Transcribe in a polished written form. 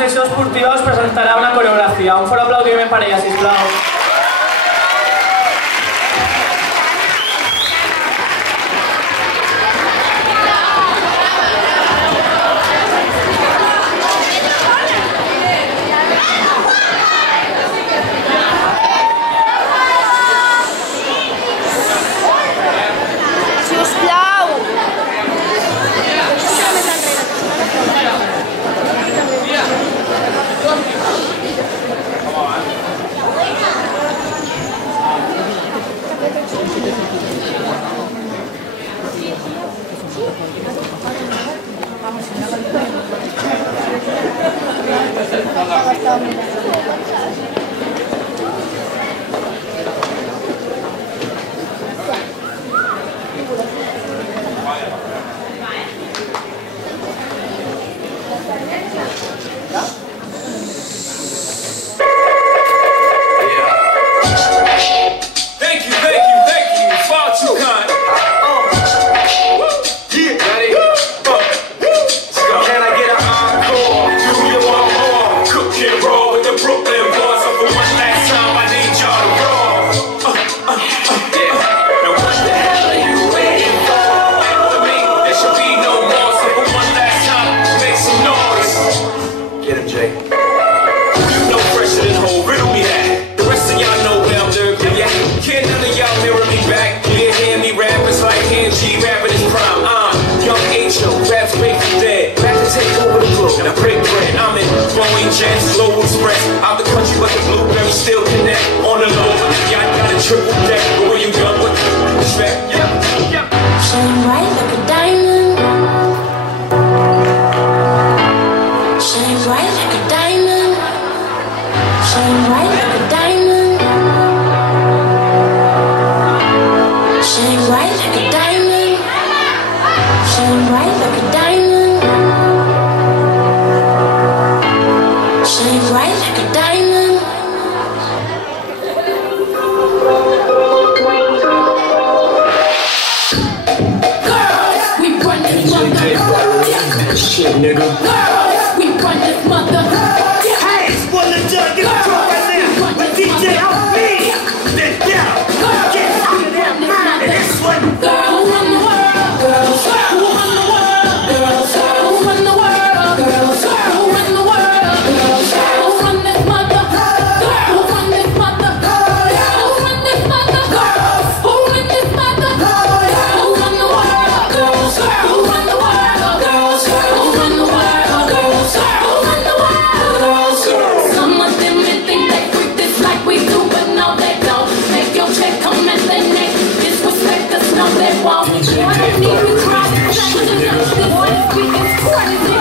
Secció Esportiva us presentarà una coreografia. Un fort aplaudiment per ella, sisplau. Slow express out the country, but the blueberries still connect on the low. Y'all got a triple deck, but where you going with respect? Yeah. Shine bright like a diamond. Shine bright like a diamond. Shine bright like a diamond. Shine bright like a diamond. Shine bright like a diamond. Shine bright like a diamond. Girls, we run this mother. Shit, nigga. Girls, we run this mother. Hey, spoiler jug, get a drop right now. But DJ, help me. Then down. Get out of that mind. And this one. Girls run the world. Girls who run the world. Girls who run the world. Girls who run the world. Girls who run this mother. Who run this mother. Who run this mother. Who run this mother. Who run the world. Girls who run the world. Girls who run the world. Girls who run the world. Some of them may think they freak this like we do, but no they don't. Make your check come and they neck. Disrespect us, no they won't. I don't need to cry. This is important.